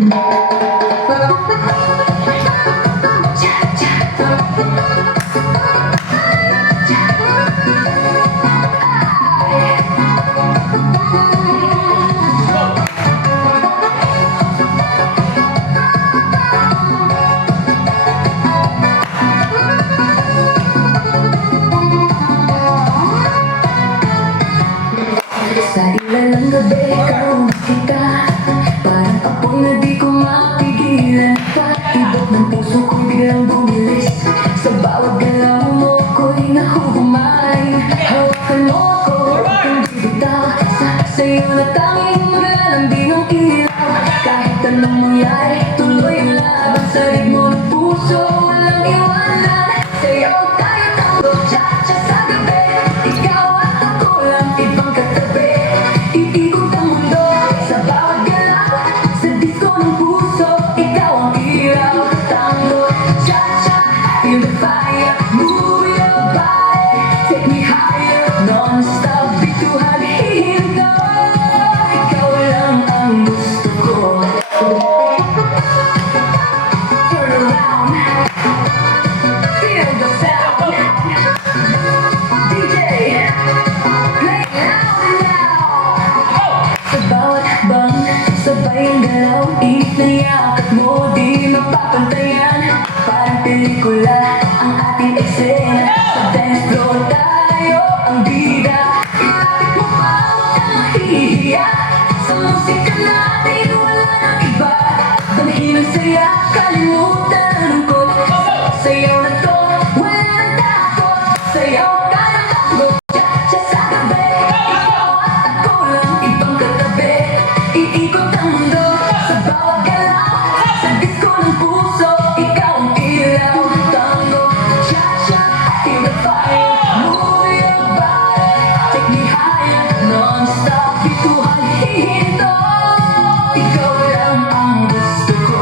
Sa ilalang gabi, ikaw nakita parang apoy na di ko mapigilan pa. Tibok ng puso ko'y biglang bumilis. Sa bawat galaw mo ko'y nahuhumay. Hawakan mo ko, kung di bitaw. Sa'yo na tanging malalambing ang ilaw. Kahit anong mangyari, tuloy ang laban. Sa ritmo ng puso, walang iwanan. Sa'yo tayo tango, cha-cha sa gabi. Ikaw at ako lang, ibang katabi. Iikot ang mundo sa bawat galaw. Sa disco ng puso, ikaw ang ilaw. Tango, cha-cha, feel the fire. Move your body, take me higher. Non-stop, bituhan, hihinto. Ikaw lang ang gusto ko. Turn around, feel the sound. DJ, play loud and loud. Sa bawat bang, sabay ang galaw. Itinayakap mo, di mapapantayan. Parang pelikula ang ating eksena. Sa dance floor tayo ang bida. Ilapit mo pa, huwag kang mahihiya. Sa musika natin wala nang iba. Damhin ang saya, kalimutan ang lungkot. Sayaw na to, wala nang takot. Sayaw ka ng tango, cha-cha sa gabi. Ikaw at ako lang, ibang katabi. Iikot ang mundo sa bawat galaw. Sa disco ng puso, ikaw ang ilaw. Tango, cha-cha, feel the fire. Move your body, take me higher. Non-stop, bituhan, hihinto. Ikaw lang ang gusto ko.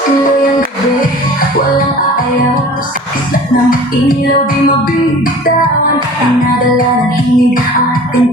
Tuloy ang gabi, walang aayaw. Kislat ng ilaw, di mabibitawan. Pinadala ng hingig ating